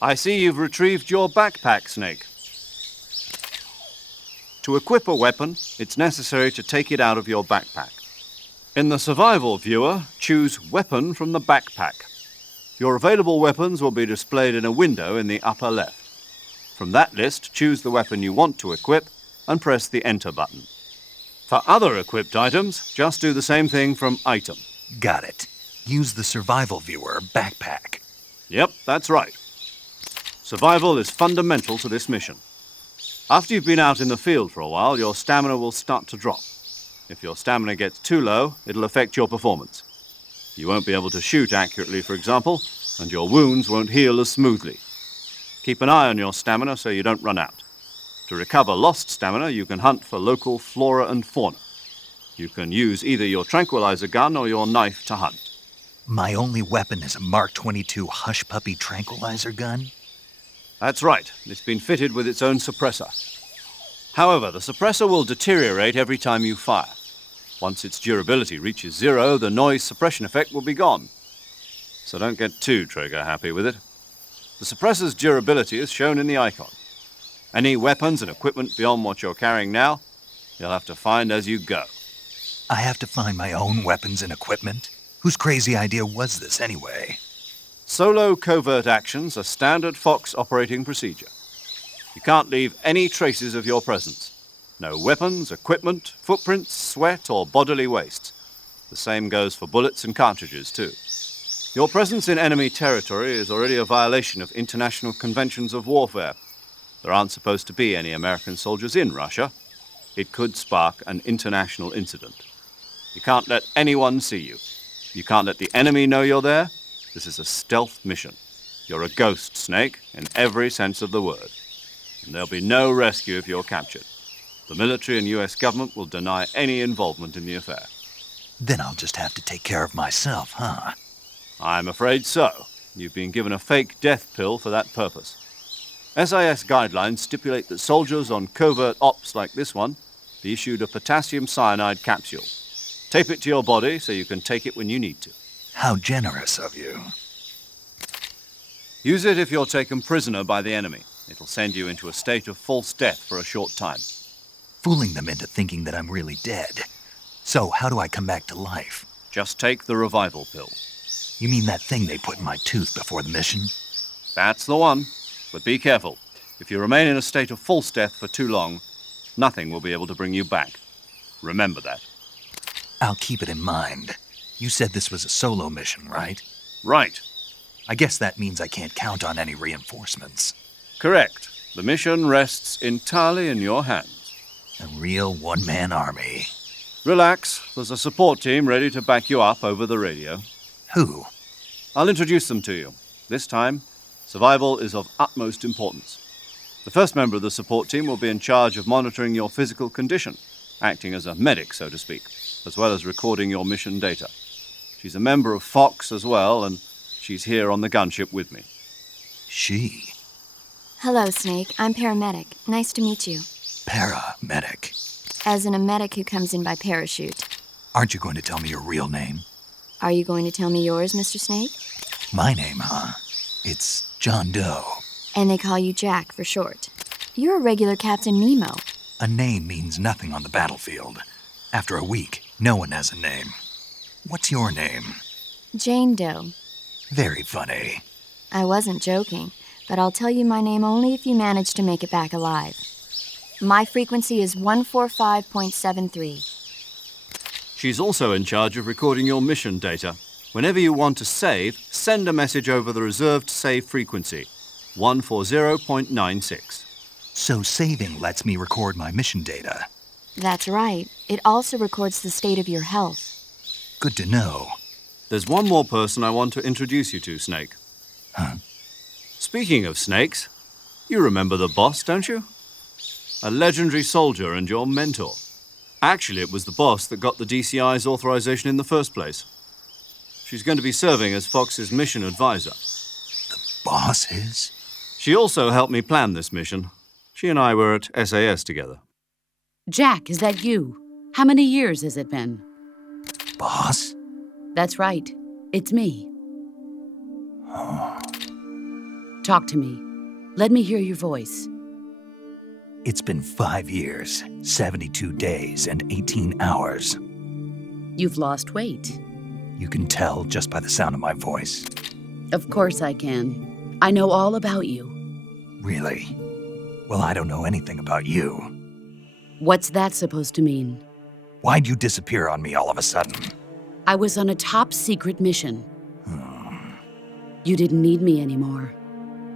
I see you've retrieved your backpack, Snake. To equip a weapon, it's necessary to take it out of your backpack. In the survival viewer, choose Weapon from the backpack. Your available weapons will be displayed in a window in the upper left. From that list, choose the weapon you want to equip and press the Enter button. For other equipped items, just do the same thing from Item. Got it. Use the survival viewer backpack. Yep, that's right. Survival is fundamental to this mission. After you've been out in the field for a while, your stamina will start to drop. If your stamina gets too low, it'll affect your performance. You won't be able to shoot accurately, for example, and your wounds won't heal as smoothly. Keep an eye on your stamina so you don't run out. To recover lost stamina, you can hunt for local flora and fauna. You can use either your tranquilizer gun or your knife to hunt. My only weapon is a Mark 22 Hush Puppy tranquilizer gun? That's right. It's been fitted with its own suppressor. However, the suppressor will deteriorate every time you fire. Once its durability reaches 0, the noise suppression effect will be gone. So don't get too trigger-happy with it. The suppressor's durability is shown in the icon. Any weapons and equipment beyond what you're carrying now, you'll have to find as you go. I have to find my own weapons and equipment? Whose crazy idea was this anyway? Solo covert actions are standard Fox operating procedure. You can't leave any traces of your presence. No weapons, equipment, footprints, sweat, or bodily waste. The same goes for bullets and cartridges, too. Your presence in enemy territory is already a violation of international conventions of warfare. There aren't supposed to be any American soldiers in Russia. It could spark an international incident. You can't let anyone see you. You can't let the enemy know you're there. This is a stealth mission. You're a ghost, Snake, in every sense of the word. And there'll be no rescue if you're captured. The military and US government will deny any involvement in the affair. Then I'll just have to take care of myself, huh? I'm afraid so. You've been given a fake death pill for that purpose. SIS guidelines stipulate that soldiers on covert ops like this one be issued a potassium cyanide capsule. Tape it to your body so you can take it when you need to. How generous of you. Use it if you're taken prisoner by the enemy. It'll send you into a state of false death for a short time. Fooling them into thinking that I'm really dead. So, how do I come back to life? Just take the revival pill. You mean that thing they put in my tooth before the mission? That's the one. But be careful. If you remain in a state of false death for too long, nothing will be able to bring you back. Remember that. I'll keep it in mind. You said this was a solo mission, right? Right. I guess that means I can't count on any reinforcements. Correct. The mission rests entirely in your hands. A real one-man army. Relax. There's a support team ready to back you up over the radio. Who? I'll introduce them to you. This time, survival is of utmost importance. The first member of the support team will be in charge of monitoring your physical condition, acting as a medic, so to speak, as well as recording your mission data. She's a member of Fox as well, and she's here on the gunship with me. She? Hello, Snake. I'm paramedic. Nice to meet you. Paramedic. As in a medic who comes in by parachute. Aren't you going to tell me your real name? Are you going to tell me yours, Mr. Snake? My name, huh? It's John Doe. And they call you Jack for short. You're a regular Captain Nemo. A name means nothing on the battlefield. After a week, no one has a name. What's your name? Jane Doe. Very funny. I wasn't joking, but I'll tell you my name only if you manage to make it back alive. My frequency is 145.73. She's also in charge of recording your mission data. Whenever you want to save, send a message over the reserved save frequency, 140.96. So saving lets me record my mission data. That's right. It also records the state of your health. Good to know. There's one more person I want to introduce you to, Snake. Huh? Speaking of snakes, you remember the boss, don't you? A legendary soldier and your mentor. Actually, it was the boss that got the DCI's authorization in the first place. She's going to be serving as Fox's mission advisor. The boss is? She also helped me plan this mission. She and I were at SAS together. Jack, is that you? How many years has it been? Boss? That's right. It's me. Oh. Talk to me. Let me hear your voice. It's been 5 years, 72 days, and 18 hours. You've lost weight. You can tell just by the sound of my voice. Of course I can. I know all about you. Really? Well, I don't know anything about you. What's that supposed to mean? Why'd you disappear on me all of a sudden? I was on a top-secret mission. You didn't need me anymore.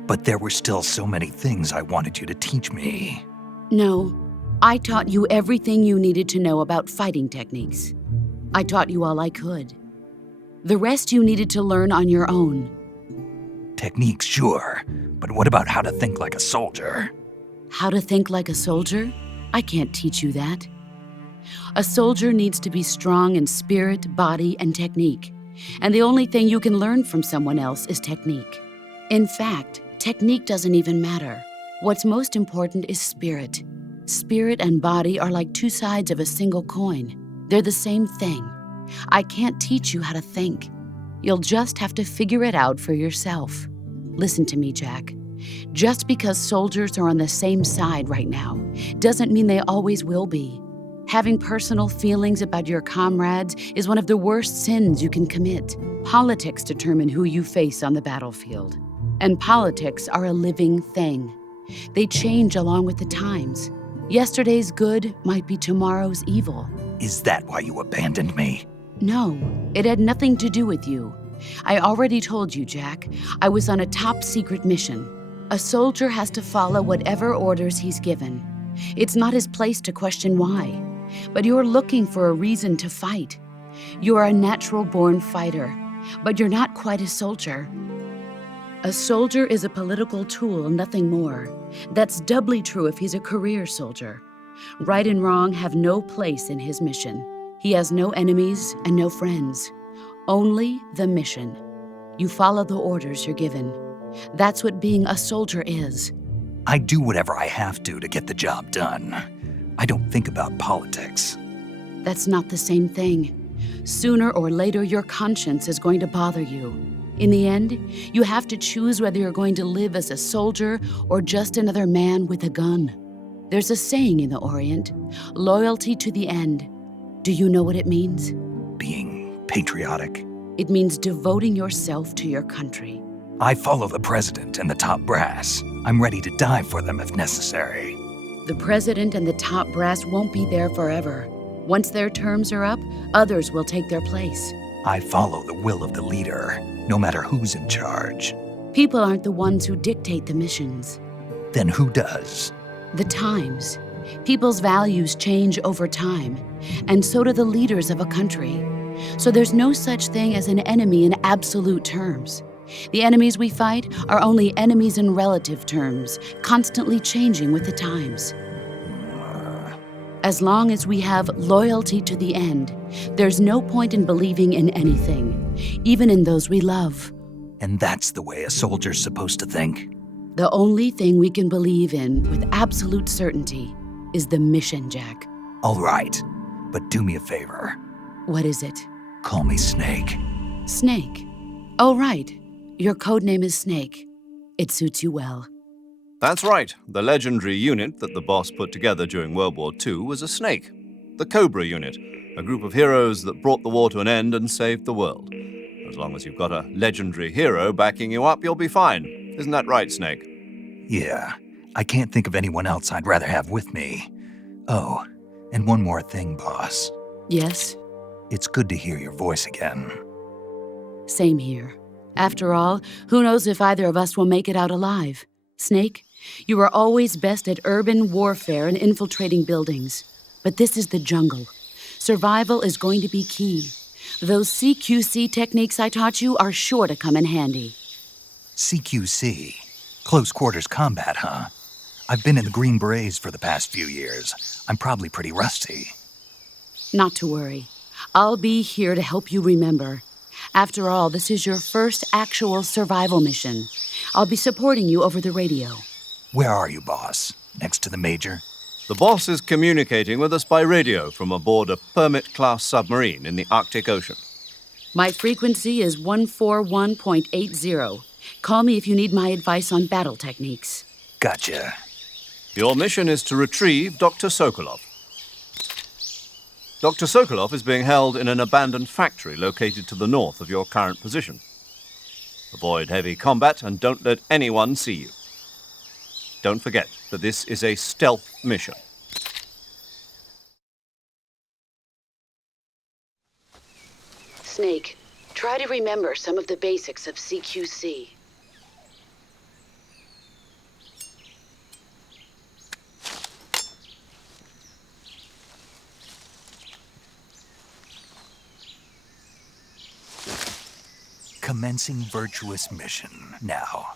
But there were still so many things I wanted you to teach me. No, I taught you everything you needed to know about fighting techniques. I taught you all I could. The rest you needed to learn on your own. Techniques, sure. But what about how to think like a soldier? How to think like a soldier? I can't teach you that. A soldier needs to be strong in spirit, body, and technique. And the only thing you can learn from someone else is technique. In fact, technique doesn't even matter. What's most important is spirit. Spirit and body are like two sides of a single coin. They're the same thing. I can't teach you how to think. You'll just have to figure it out for yourself. Listen to me, Jack. Just because soldiers are on the same side right now doesn't mean they always will be. Having personal feelings about your comrades is one of the worst sins you can commit. Politics determine who you face on the battlefield. And politics are a living thing. They change along with the times. Yesterday's good might be tomorrow's evil. Is that why you abandoned me? No, it had nothing to do with you. I already told you, Jack. I was on a top-secret mission. A soldier has to follow whatever orders he's given. It's not his place to question why. But you're looking for a reason to fight. You're a natural-born fighter, but you're not quite a soldier. A soldier is a political tool, nothing more. That's doubly true if he's a career soldier. Right and wrong have no place in his mission. He has no enemies and no friends. Only the mission. You follow the orders you're given. That's what being a soldier is. I do whatever I have to get the job done. I don't think about politics. That's not the same thing. Sooner or later, your conscience is going to bother you. In the end, you have to choose whether you're going to live as a soldier or just another man with a gun. There's a saying in the Orient, loyalty to the end. Do you know what it means? Being patriotic. It means devoting yourself to your country. I follow the president and the top brass. I'm ready to die for them if necessary. The president and the top brass won't be there forever. Once their terms are up, others will take their place. I follow the will of the leader, no matter who's in charge. People aren't the ones who dictate the missions. Then who does? The times. People's values change over time, and so do the leaders of a country. So there's no such thing as an enemy in absolute terms. The enemies we fight are only enemies in relative terms, constantly changing with the times. As long as we have loyalty to the end, there's no point in believing in anything, even in those we love. And that's the way a soldier's supposed to think? The only thing we can believe in with absolute certainty is the mission, Jack. All right, but do me a favor. What is it? Call me Snake. Snake? Oh, right. Your code name is Snake. It suits you well. That's right. The legendary unit that the boss put together during World War II was a snake. The Cobra unit, a group of heroes that brought the war to an end and saved the world. As long as you've got a legendary hero backing you up, you'll be fine. Isn't that right, Snake? Yeah, I can't think of anyone else I'd rather have with me. Oh, and one more thing, boss. Yes? It's good to hear your voice again. Same here. After all, who knows if either of us will make it out alive? Snake, you are always best at urban warfare and infiltrating buildings. But this is the jungle. Survival is going to be key. Those CQC techniques I taught you are sure to come in handy. CQC? Close quarters combat, huh? I've been in the Green Berets for the past few years. I'm probably pretty rusty. Not to worry. I'll be here to help you remember. After all, this is your first actual survival mission. I'll be supporting you over the radio. Where are you, boss? Next to the major? The boss is communicating with us by radio from aboard a Permit-class submarine in the Arctic Ocean. My frequency is 141.80. Call me if you need my advice on battle techniques. Gotcha. Your mission is to retrieve Dr. Sokolov. Dr. Sokolov is being held in an abandoned factory located to the north of your current position. Avoid heavy combat and don't let anyone see you. Don't forget that this is a stealth mission. Snake, try to remember some of the basics of CQC. Commencing virtuous mission now.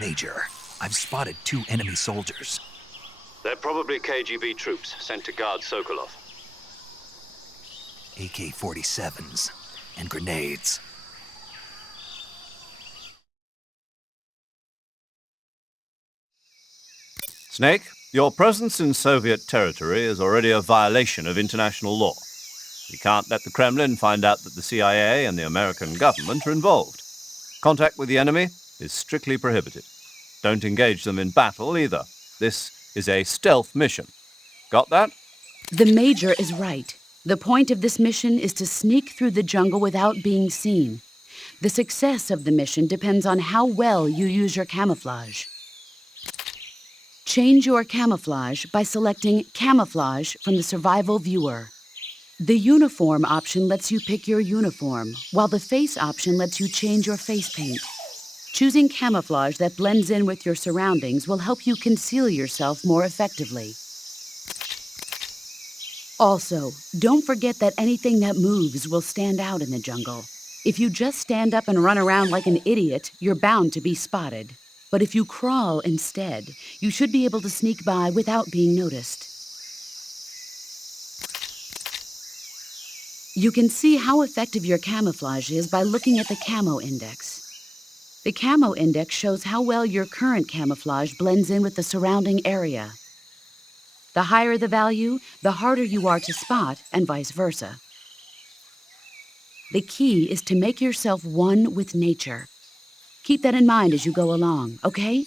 Major, I've spotted 2 enemy soldiers. They're probably KGB troops sent to guard Sokolov. AK-47s and grenades. Snake, your presence in Soviet territory is already a violation of international law. We can't let the Kremlin find out that the CIA and the American government are involved. Contact with the enemy is strictly prohibited. Don't engage them in battle either. This is a stealth mission. Got that? The Major is right. The point of this mission is to sneak through the jungle without being seen. The success of the mission depends on how well you use your camouflage. Change your camouflage by selecting Camouflage from the Survival Viewer. The Uniform option lets you pick your uniform, while the Face option lets you change your face paint. Choosing camouflage that blends in with your surroundings will help you conceal yourself more effectively. Also, don't forget that anything that moves will stand out in the jungle. If you just stand up and run around like an idiot, you're bound to be spotted. But if you crawl instead, you should be able to sneak by without being noticed. You can see how effective your camouflage is by looking at the Camo Index. The Camo Index shows how well your current camouflage blends in with the surrounding area. The higher the value, the harder you are to spot, and vice versa. The key is to make yourself one with nature. Keep that in mind as you go along, okay?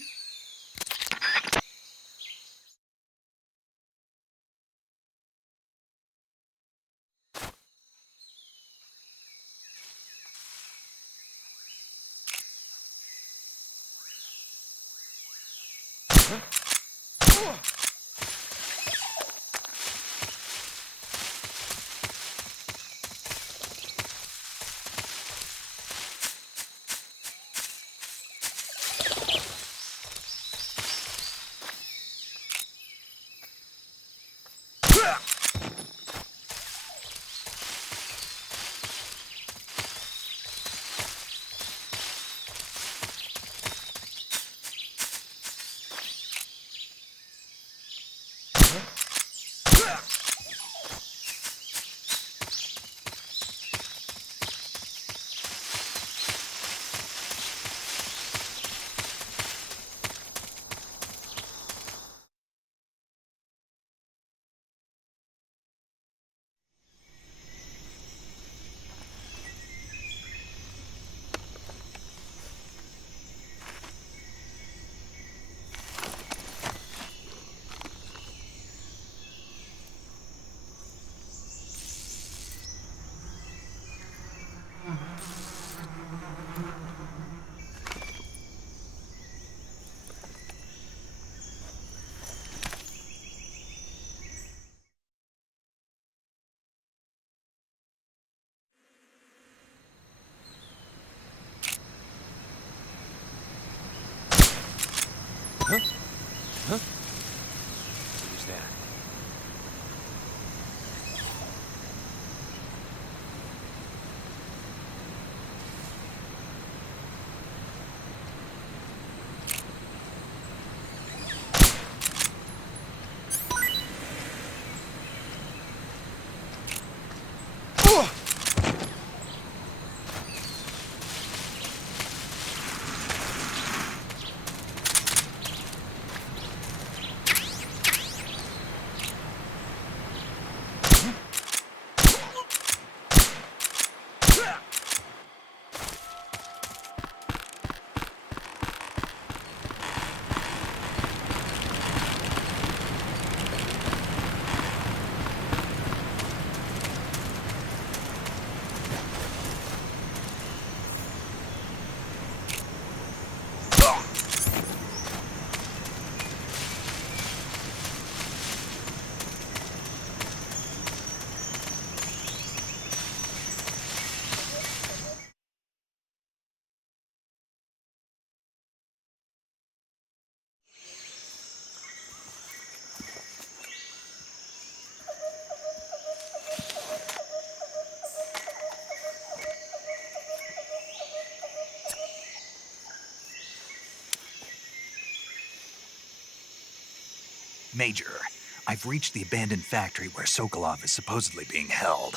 Major, I've reached the abandoned factory where Sokolov is supposedly being held.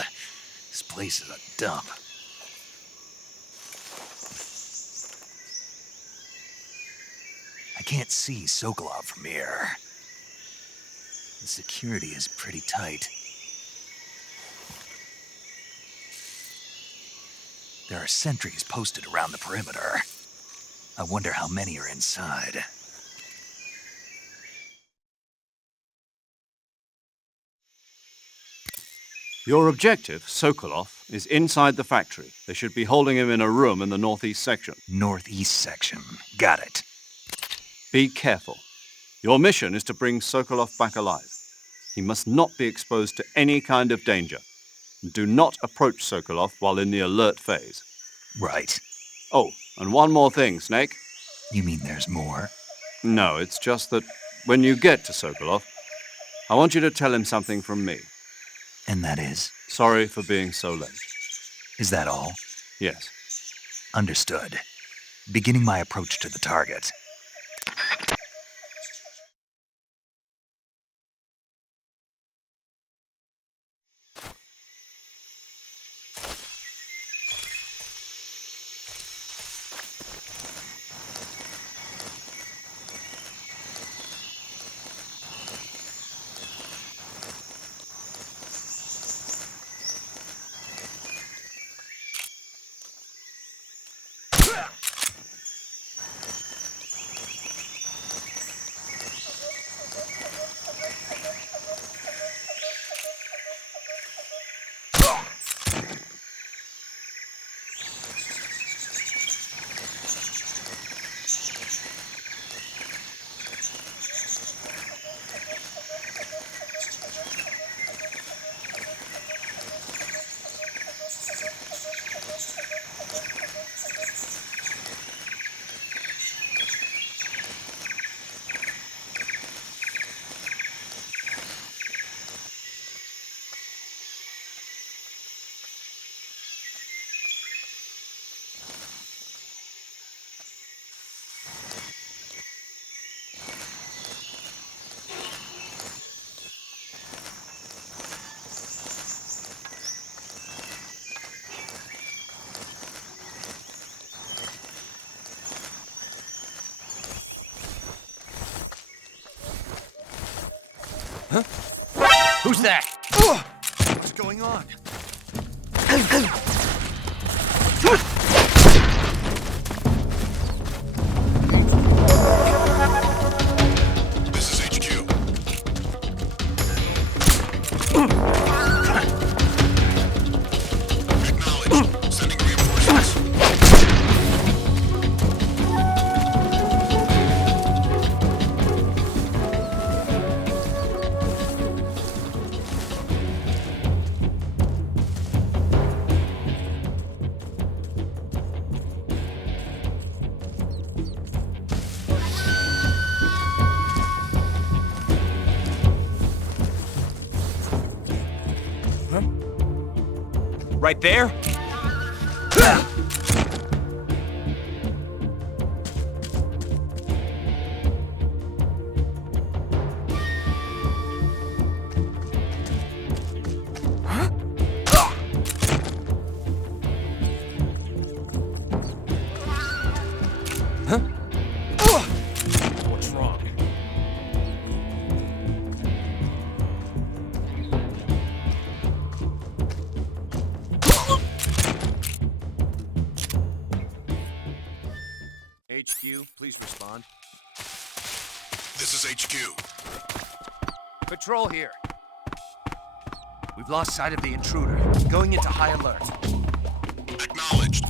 This place is a dump. I can't see Sokolov from here. The security is pretty tight. There are sentries posted around the perimeter. I wonder how many are inside. Your objective, Sokolov, is inside the factory. They should be holding him in a room in the northeast section. Northeast section. Got it. Be careful. Your mission is to bring Sokolov back alive. He must not be exposed to any kind of danger. Do not approach Sokolov while in the alert phase. Right. Oh, and one more thing, Snake. You mean there's more? No, it's just that when you get to Sokolov, I want you to tell him something from me. And that is? Sorry for being so late. Is that all? Yes. Understood. Beginning my approach to the target. Huh? Who's that? What's going on? This is HQ. Acknowledged. Sending reinforcements. Right there? What's wrong? HQ, please respond. This is HQ. Patrol here. We've lost sight of the intruder. Going into high alert. Acknowledged.